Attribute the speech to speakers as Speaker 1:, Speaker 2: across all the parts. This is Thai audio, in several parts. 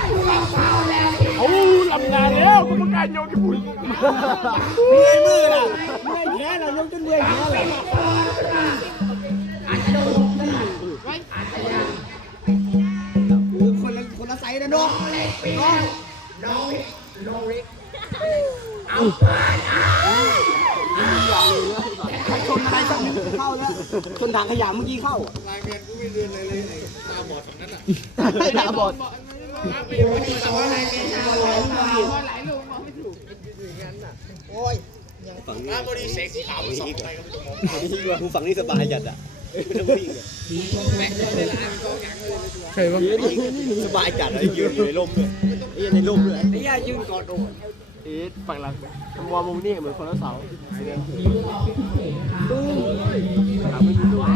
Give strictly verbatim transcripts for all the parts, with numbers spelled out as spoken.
Speaker 1: เอาลำนานแล้วกรรมการโยนที่บุญ
Speaker 2: เมื่อยมือล่ะเมื่อยแขนเรายกจนเมื่อยแขนเลยคนละคนละไซส์นะน้องน้องน้องน้องริกเอาชนอะไรสักนิดเข้าแล้วชนถังขยะเมื่อกี้เข้าลายเมียนกูไม่เดินเลยเลยตาบอดฝั่งนั้นอ่ะตาบอดโอ้ยฝั่งนี้บริเซ็กสีขาวสองไปก็ไม่ต้องมองฝั่งนี้สบายจัดอ่ะ
Speaker 1: ใช่ปะ
Speaker 2: สบายจัดเลยยืนอยู่ในร่มเลยไอ้ในร่มเลยไอ้ย่ายืนกอดอก
Speaker 1: เอ๊ะฝั่งหลังมองมุมนี้เหมือนคนละเสาตู้ถามไม่มีตู้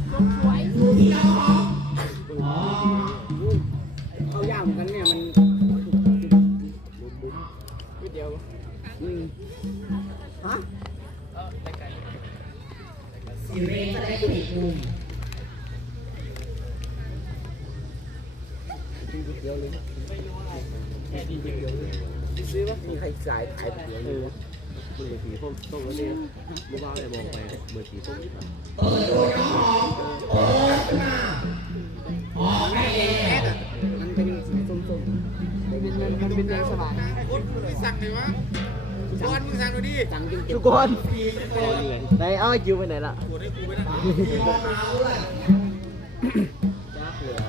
Speaker 2: เขาย่างเหมือนกันเนี่ยมันนิดเดียวอืมฮะสีเรนก็ได้ถูกมุมเดียวเลยซื้อว่ามีใครสายถ่ายเดียวเลยมันเหมือนสีส้มส้มแล้วเนี่ยเมื่อวานเลยมองไปเหมือนสีส้มเออโดนหอมโอ้หอมได้เองมันเป็นสีส้มๆมันเป็นมันเป็นแดงสว่างคนไม่สั่งเลยวะทุกคนมึงสั่งดูดิสั่งจริงทุกคนไหนเอ้าจิวไปไหนล่ะกูได้กูไปนั่งจ้าเผื่อ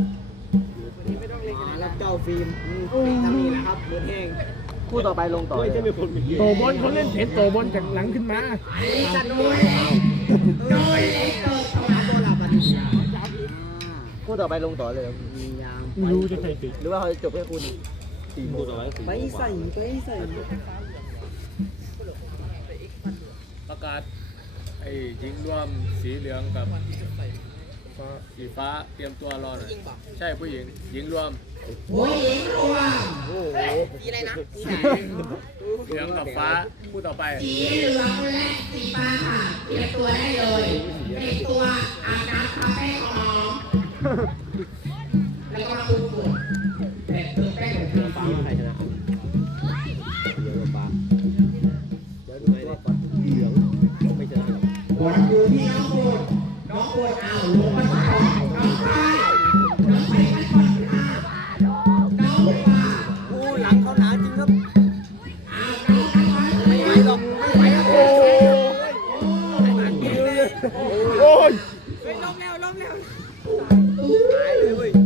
Speaker 2: มาแล้วเจ้าฟิล์มทำนี่แหละครับเลือดแห้งคู่ต่อไปลงต่อ
Speaker 1: โตบอลเขาเล่นเห็นโตบอลจากหลังขึ้นมา
Speaker 2: จัดด้วยด้วยคู่ต่อไปลงต่อเลยมียาง
Speaker 1: รู้จะใครติด
Speaker 2: หรือว่าเขาจะจบแค่คู่นี้คู่ต่อไปไปใส่ไปใส่
Speaker 1: ประกาศไอ้ยิงร่วมสีเหลืองกับสีฟ้าเตรียมตัวรอหน่อยใช่ผู้หญิงยิงรวม
Speaker 2: ผู้หญิงรวมโอ้โหสีอะไรนะ
Speaker 1: เหลืองกับฟ้าคู่ต่อไป
Speaker 3: สีเหลืองและสีฟ้าค่ะเตรียมตัวได้เลยเตรียมตัวอาบน้ำคาเฟ่หอมแล้วก็มาดูกลุ่มแบบตื่นเต้นของทีมฟ้า
Speaker 2: ใครชนะเหลืองฟ้าเดี๋ยวดูตัวก่อนเหลืองไม่ชนะหรอก
Speaker 3: บอลอยู่ที่น้องโบดน้องโบดเอาลงมาต่อน้องชายน้องชายกันก่อนค่ะน้องฟ้า
Speaker 2: โอ้หลังเขาหนาจริงครับไม่ไหวหรอกไม่ไหวโอ้
Speaker 1: โอ้ย
Speaker 2: ล้มแล้วล้มแล้วหายเลยเว้ย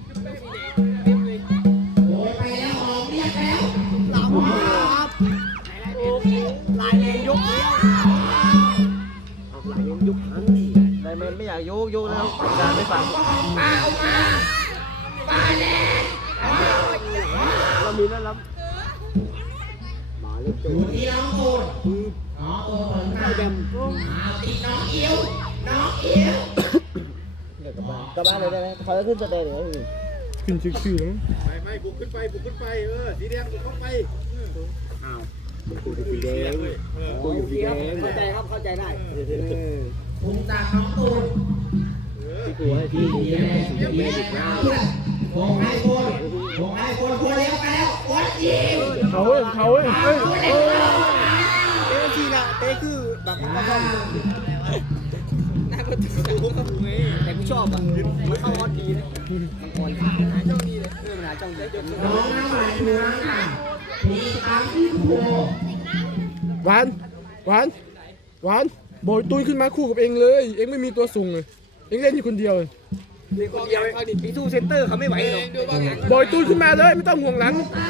Speaker 3: โอ้ยไปแล้วออกเรียกแล้ว
Speaker 2: หลับครับลายแมนยกเลี้ยวลายแมนยกทั้งลายแมนไม่อยากยกยกแล้วการไม่ฟัง
Speaker 3: มาเอามามาแดง
Speaker 2: เรามีแล้วรับมาเล่น
Speaker 3: อยู่ที่น้องโบดน้องโบดเหมือนกันเอาติดน้องเอี้ยวน้องเอี้ยว
Speaker 2: เดี๋ยวกลับบ้านกลับบ้านเลยได้ไหมเขาจะขึ้นสเตจหรือไม่
Speaker 1: ขึ้นชื่อๆแล้ว
Speaker 4: ไม่ไม่บุกขึ้นไปบุกขึ้นไปเออสีแดงบุกเข้าไป
Speaker 2: อ้าวกูอยู่สีแดงกูอยู่สีแดงเข้าใจครับเข้าใจได้
Speaker 3: พุงตาน้องตูน
Speaker 2: ที่กูให้พี่กูจะให้สีแดงอีกแล้ว
Speaker 3: วงให้คนวงให้คนคนเลี้ยวไปแล้ววัดยิง
Speaker 1: เขาเว้ยเขาเว้ยเฮ้ย
Speaker 2: เตะทีนะเตะคือแบบว่าชอบน่าประตูแต่กูชอบอ่ะมันเข้าฮอตดีนะมันคอยหาจ้องดีเลยเรื่องหาจ้องดี
Speaker 3: น้องน้ำไหลเนื้อค่ะมีครั้งที่โค
Speaker 1: หวานหวานหวานบอยตุ้ยขึ้นมาคู่กับเองเลยเองไม่มีตัวส่งเลยเองเล่นอยู่คนเดียวเลย
Speaker 2: มีคนเดียวมีตู้เซนเตอร์เขาไม่ไหวหรอก
Speaker 1: บอยตุ้ยขึ้นมาเลยไม่ต้องห่วงหลัง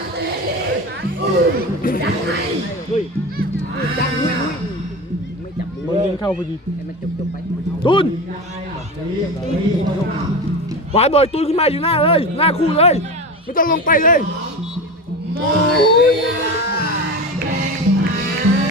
Speaker 2: เฮ้ยจับมือไม่จับมือ
Speaker 1: มันยิงเข้าพอดี
Speaker 2: ให้มันจบจบไป
Speaker 1: ตุ้นหวานบอยตุ้ยขึ้นมาอยู่หน้าเลยหน้าคู่เลยไม่ต้องลงไปเลย